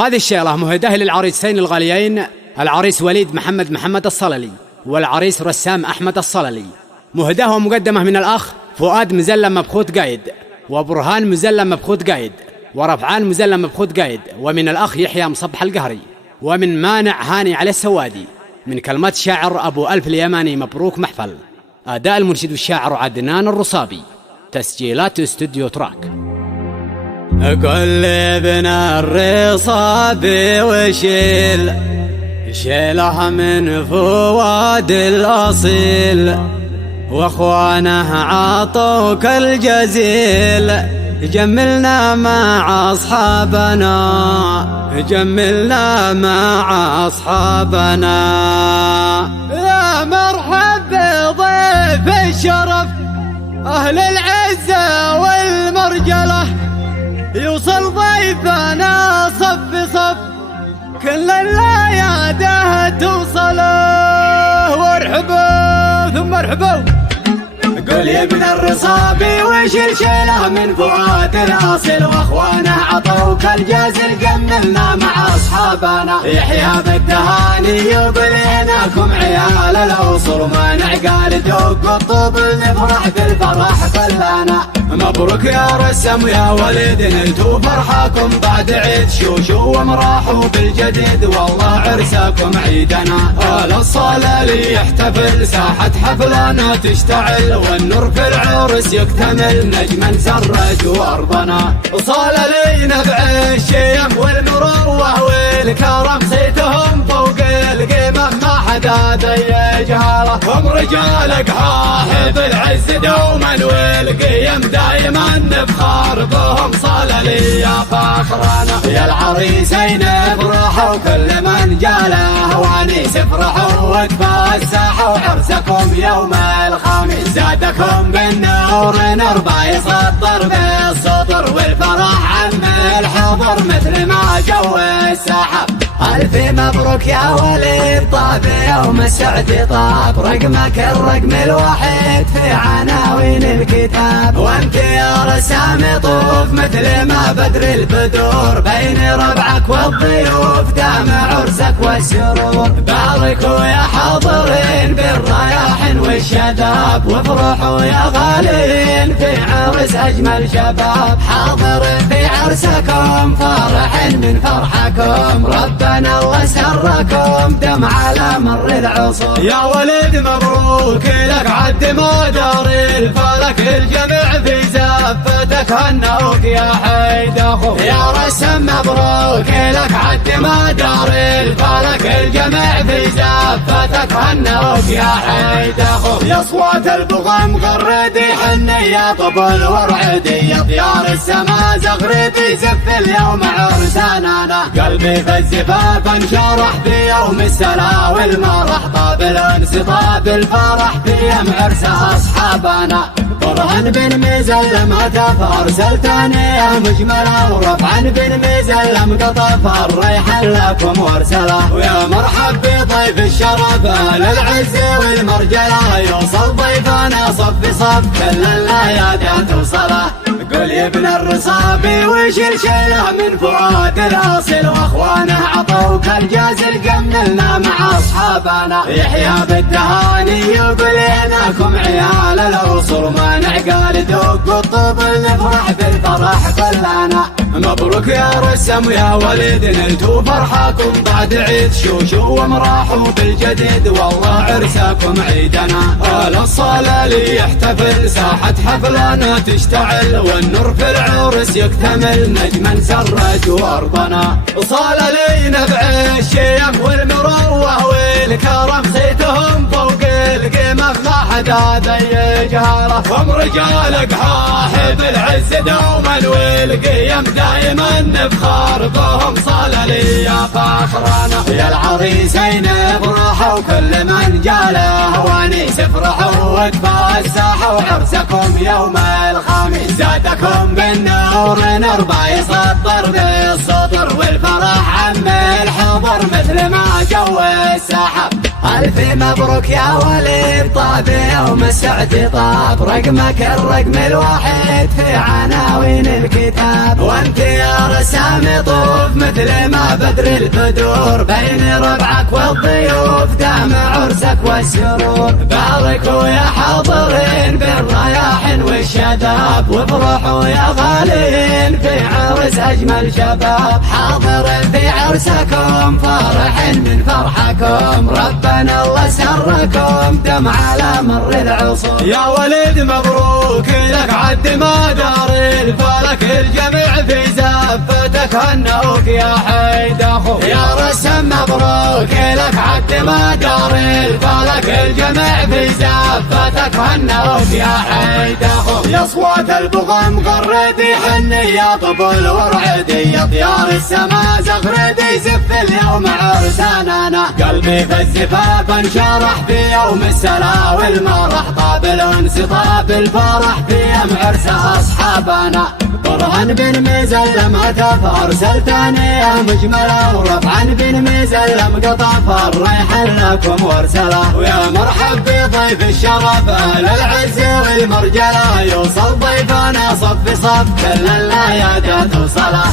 هذه الشيلة مهداة للعريسين الغاليين، العريس وليد محمد الصللي والعريس رسام أحمد الصللي. مهداة ومقدمة من الأخ فؤاد مزلم مبخوت قايد، وبرهان مزلم مبخوت قايد، ورفعان مزلم مبخوت قايد، ومن الأخ يحيى مصبح القهري، ومن مانع هاني على السوادي، من كلمات شاعر أبو ألف اليماني. مبروك محفل. أداء المنشد والشاعر عدنان الرصابي. تسجيلات استوديو تراك. كل ابن الرصابي وشيل شيله من فؤاد الأصيل، واخوانه عطوك الجزيل. جملنا مع أصحابنا، جملنا مع أصحابنا. يا مرحب بضيف الشرف أهل العزة والمرجلة، يوصل ضيفنا صف صف كل الأيادة توصله. وارحبوا ثم ارحبوا. قل يا ابن الرصابي وشيل شيله من فؤاد الأصيل، واخوانه عطوك الجازل. جملنا مع اصحابنا. يحيى بالتهاني يقول انكم عيال الاوصل، ومانع قال دق الطوب نفرح بالفرح كلنا. مبروك يا رسم يا وليد، نلتوا فرحكم بعد عيد. شوشو ومراحوا بالجديد، والله عرسكم عيدنا. آل الصلالي يحتفل، ساحة حفلنا تشتعل، والنور في العرس يكتمل. نجما سرج أرضنا، صلالي نبع الشيم والمروة والكرم. صيتهم فوق القمم ما حدا ذي جهاله، هم رجال قحاح بالعز دوما والقيم. دايما نفخر بهم صلالي يا فخرنا. يا العريسين افرحوا كل من جاله ونيس، افرحوا وتفسحوا عرسكم يوم الخميس. زادكم بالنور نربع يسطر بالسطر، والفرح عم الحضر مثل ما جو السحب. ألف مبروك يا وليد، طاب يوم السعد طاب. رقمك الرقم الوحيد في عناوين الكتاب، وانت يا رسام طوف مثل ما بدر البدور. بين ربعك والضيوف دام عرسك والسرور. باركوا يا حاضرين بالرياحين والشذاب، وافرحوا يا غالين في عرس أجمل شباب. حاضرين في عرسكم فرحين من فرحكم، ربنا الله سركم دم على مر العصور. يا ولد مبروك لك عد ما دار الفلك، الجميع في زفتك هنوك يا حيد اخوك. يا رسم مبروك لك عد ما دار الفلك، الجميع في زفتك هنوك يا حيد اخوك. يا اصوات البغم غردي حنية طبل ورعدي، طيار السما زغردي زف اليوم عرساننا. قلبي في الزفاف انشرح في يوم السلا والمرح، طاب الانصطاب الفرح في يوم عرس اصحابنا. برهان بن مزلم هتف ارسلتني يا مجمله، ورفعان بن مزلم قطف الريحان لكم وارسله. ويا مرحب بضيف الشرف اهل العز والمرجله، يوصل ضيفنا صف صف كل الايادي توصله. قل يا ابن الرصابي وشيل شيله من فؤاد الأصيل، واخوانه عطوك الجازل. قملنا مع اصحابنا. يحيى بالتهاني يقول انكم عيال الاوصل، مانع قال دق الطوب نفرح بالفرح كلنا. مبروك يا رسم يا وليد، نلتوا فرحكم بعد عيد. شوشو ومراحوا بالجديد، والله عرسكم عيدنا. آل الصلالي يحتفل، ساحة حفلنا تشتعل، والنور في العرس يكتمل. نجما سرج أرضنا، صلالي نبع الشيم والمروة والكرم. صيتهم فوق القمم ما حدا ذي جهاله، هم رجال قحاح بالعز دوما والقيم. دايما نفخر بهم صلالي يا فخرنا. يا العريسين افرحوا كل من جاله ونيس، افرحوا وتفسحوا عرسكم يوم الخميس. زادكم بالنور نربع يسطر بالسطر، والفرح عم الحضر مثل ما جو السحب. ألف مبروك يا وليد، طاب يوم السعد طاب. رقمك الرقم الوحيد في عناوين الكتاب، وانت يا رسام طوف مثل ما يا بدر البدور بين ربعك والضيوف دام عرسك والسرور. باركوا يا حاضرين بالرياحين والشذاب وافرحوا يا غالين في عرس أجمل شباب. حاضرين في عرسكم فرحين من فرحكم ربنا الله سركم دم على مر العصور. يا وليد مبروك لك عد ما دار الفلك الجميع في زفتك هنوك يا حيد أخوك. يا رسام مبروك لك عد ما دار الفلك الجميع في زفتك هنوك يا حيد أخوك. يا أصوات البغى مغردي حني يا طبل ورعدي يا طيار السما زغردي زف اليوم عرساننا. قلبي في الزفاف انشرح في يوم السلا والمرح طاب الانس طاب الفرح في يوم عرس اصحابنا. برهان بن مزلم هتف ارسل ثانيه مجمله ورفعا بن مزلم قطف الريحان لكم وارسله. ويا مرحب بضيف الشرف اهل العز والمرجله يوصل ضيفنا صف صف كل الليادات وصله.